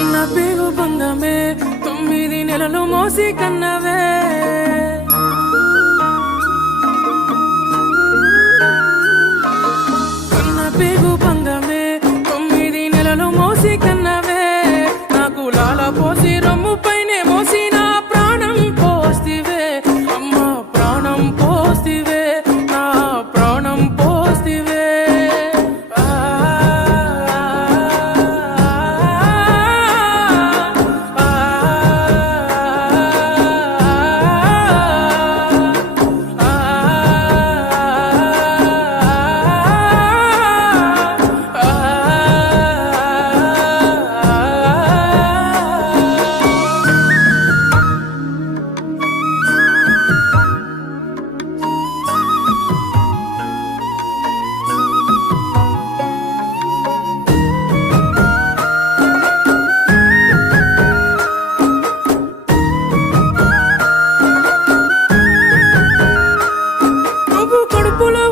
కన్న పేగు బంధమే 9 నెలలు మోసి కన్నవే కన్న పేగు బంధమే 9 నెలలు మోసి కన్నవే నాకు లాల పోసి రొమ్ము పైనే మోసి నా ప్రాణం పోస్తివే అమ్మ ప్రాణం పోస్తివే నా ప్రాణం పోస్తివే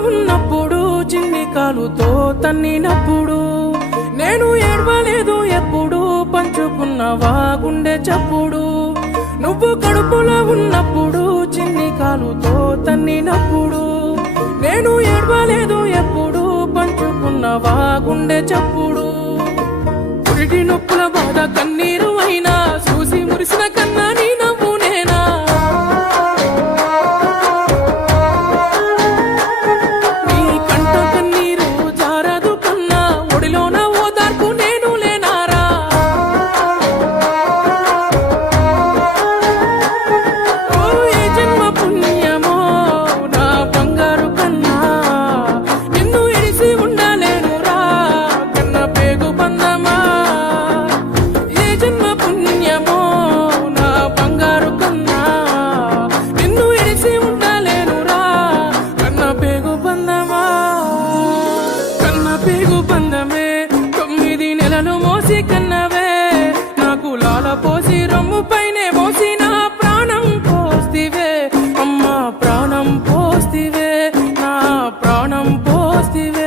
ఉన్నప్పుడు చిన్ని కాలుతో తన్నినప్పుడు నేను ఏడవలేదు ఎప్పుడు పంచుకున్నవా గుండె చప్పుడు నువ్వు కడుపులో ఉన్నప్పుడు చిన్ని కాలుతో తన్నినప్పుడు నేను ఏడవలేదు ఎప్పుడు పంచుకున్నవా గుండె చప్పుడు పురిటి నొప్పుల బాధ కన్నీరు అయినా చూసి మురిసిన కన్నా నీ నవ్వు నేనా పేగు బంధమే 9 నెలలు మోసి కన్నవే నాకు లాల పోసి రొమ్ము పైనే మోసి నా ప్రాణం పోస్తివే అమ్మ ప్రాణం పోస్తివే నా ప్రాణం పోస్తివే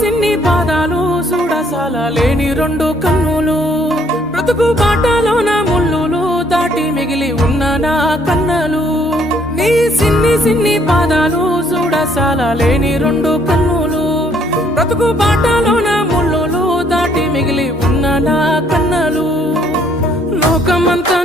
సిన్ని పాదాలు చూడసాల లేని 2 కన్నులు బ్రతుకు బాటలోన ముళ్ళులు దాటి మిగిలి ఉన్న నా కన్నలు నీ సిన్ని పాదాలు చూడసాల లేని 2 కన్నులు బ్రతుకు బాటలోన ముళ్ళులు దాటి మిగిలి ఉన్న నా కన్నలు లోకమంతా